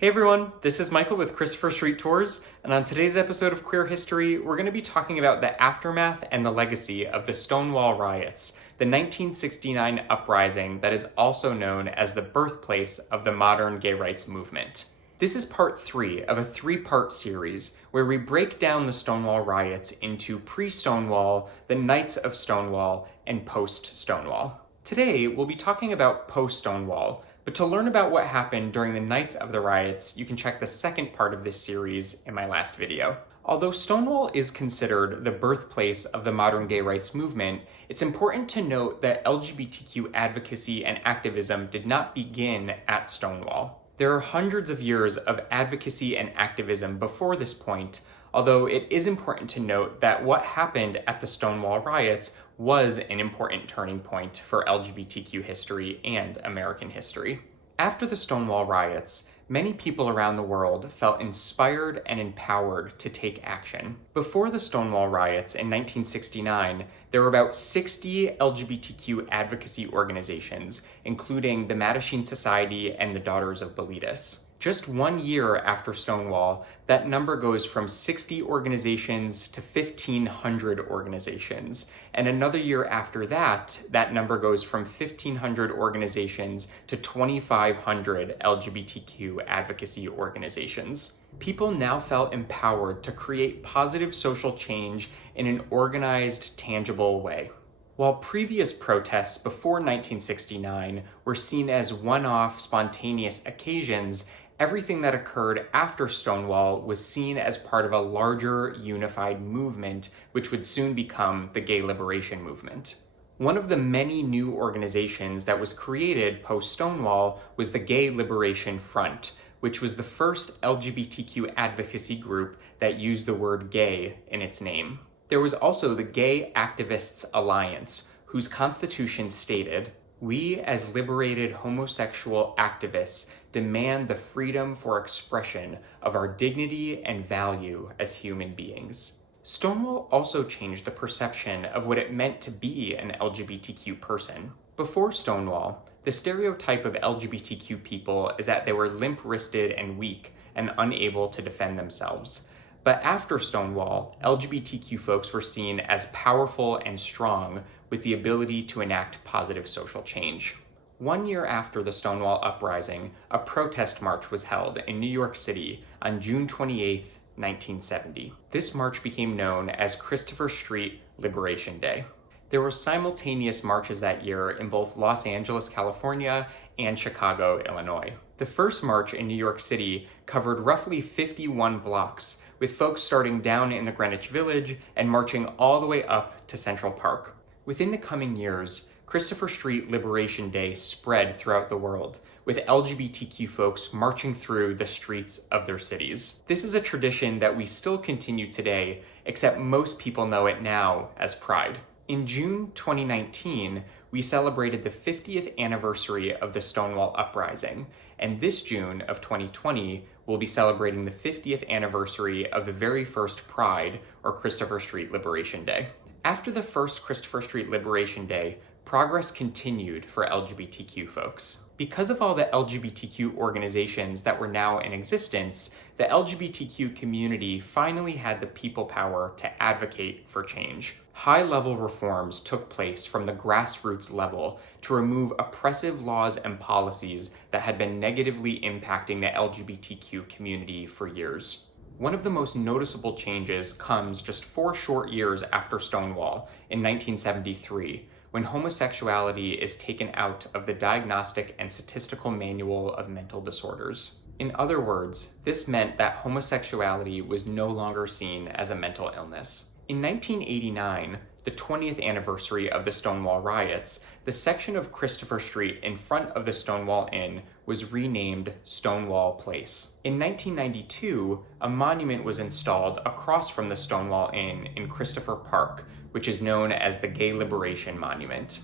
Hey everyone, this is Michael with Christopher Street Tours, and on today's episode of Queer History, we're going to be talking about the aftermath and the legacy of the Stonewall Riots, the 1969 uprising that is also known as the birthplace of the modern gay rights movement. This is part 3 of a 3-part series where we break down the Stonewall Riots into pre-Stonewall, the Knights of Stonewall, and post-Stonewall. Today, we'll be talking about post-Stonewall, but to learn about what happened during the nights of the riots, you can check the second part of this series in my last video. Although Stonewall is considered the birthplace of the modern gay rights movement, it's important to note that LGBTQ advocacy and activism did not begin at Stonewall. There are hundreds of years of advocacy and activism before this point, although it is important to note that what happened at the Stonewall riots was an important turning point for LGBTQ history and American history. After the Stonewall riots, many people around the world felt inspired and empowered to take action. Before the Stonewall riots in 1969, there were about 60 LGBTQ advocacy organizations, including the Mattachine Society and the Daughters of Bilitis. Just 1 year after Stonewall, that number goes from 60 organizations to 1,500 organizations. And another year after that, that number goes from 1,500 organizations to 2,500 LGBTQ advocacy organizations. People now felt empowered to create positive social change in an organized, tangible way. While previous protests before 1969 were seen as one-off, spontaneous occasions, everything that occurred after Stonewall was seen as part of a larger, unified movement, which would soon become the gay liberation movement. One of the many new organizations that was created post-Stonewall was the Gay Liberation Front, which was the first LGBTQ advocacy group that used the word gay in its name. There was also the Gay Activists Alliance, whose constitution stated, "We, as liberated homosexual activists, demand the freedom for expression of our dignity and value as human beings." Stonewall also changed the perception of what it meant to be an LGBTQ person. Before Stonewall, the stereotype of LGBTQ people is that they were limp-wristed and weak and unable to defend themselves. But after Stonewall, LGBTQ folks were seen as powerful and strong with the ability to enact positive social change. 1 year after the Stonewall Uprising, a protest march was held in New York City on June 28, 1970. This march became known as Christopher Street Liberation Day. There were simultaneous marches that year in both Los Angeles, California, and Chicago, Illinois. The first march in New York City covered roughly 51 blocks, with folks starting down in the Greenwich Village and marching all the way up to Central Park. Within the coming years, Christopher Street Liberation Day spread throughout the world, with LGBTQ folks marching through the streets of their cities. This is a tradition that we still continue today, except most people know it now as Pride. In June 2019, we celebrated the 50th anniversary of the Stonewall Uprising, and this June of 2020, we'll be celebrating the 50th anniversary of the very first Pride, or Christopher Street Liberation Day. After the first Christopher Street Liberation Day, progress continued for LGBTQ folks. Because of all the LGBTQ organizations that were now in existence, the LGBTQ community finally had the people power to advocate for change. High-level reforms took place from the grassroots level to remove oppressive laws and policies that had been negatively impacting the LGBTQ community for years. One of the most noticeable changes comes just 4 short years after Stonewall, in 1973, when homosexuality is taken out of the Diagnostic and Statistical Manual of Mental Disorders. In other words, this meant that homosexuality was no longer seen as a mental illness. In 1989, the 20th anniversary of the Stonewall riots, the section of Christopher Street in front of the Stonewall Inn was renamed Stonewall Place. In 1992, a monument was installed across from the Stonewall Inn in Christopher Park, which is known as the Gay Liberation Monument.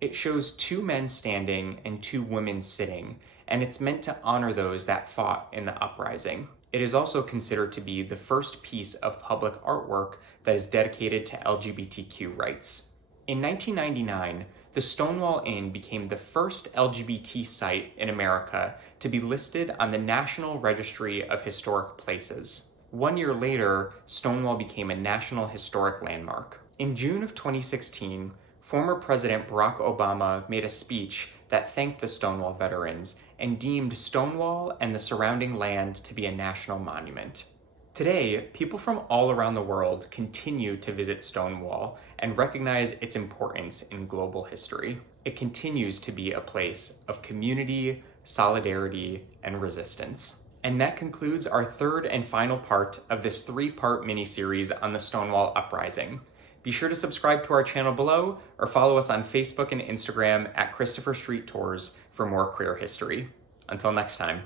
It shows 2 men standing and 2 women sitting, and it's meant to honor those that fought in the uprising. It is also considered to be the first piece of public artwork that is dedicated to LGBTQ rights. In 1999, the the Stonewall Inn became the first LGBT site in America to be listed on the National Registry of Historic Places. 1 year later, Stonewall became a National Historic Landmark. In June of 2016, former President Barack Obama made a speech that thanked the Stonewall veterans and deemed Stonewall and the surrounding land to be a national monument. Today, people from all around the world continue to visit Stonewall and recognize its importance in global history. It continues to be a place of community, solidarity, and resistance. And that concludes our third and final part of this 3-part mini-series on the Stonewall Uprising. Be sure to subscribe to our channel below or follow us on Facebook and Instagram at Christopher Street Tours for more queer history. Until next time.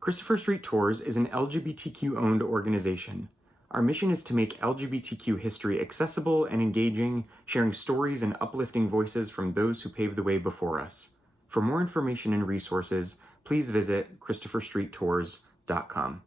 Christopher Street Tours is an LGBTQ-owned organization. Our mission is to make LGBTQ history accessible and engaging, sharing stories and uplifting voices from those who paved the way before us. For more information and resources, please visit ChristopherStreetTours.com.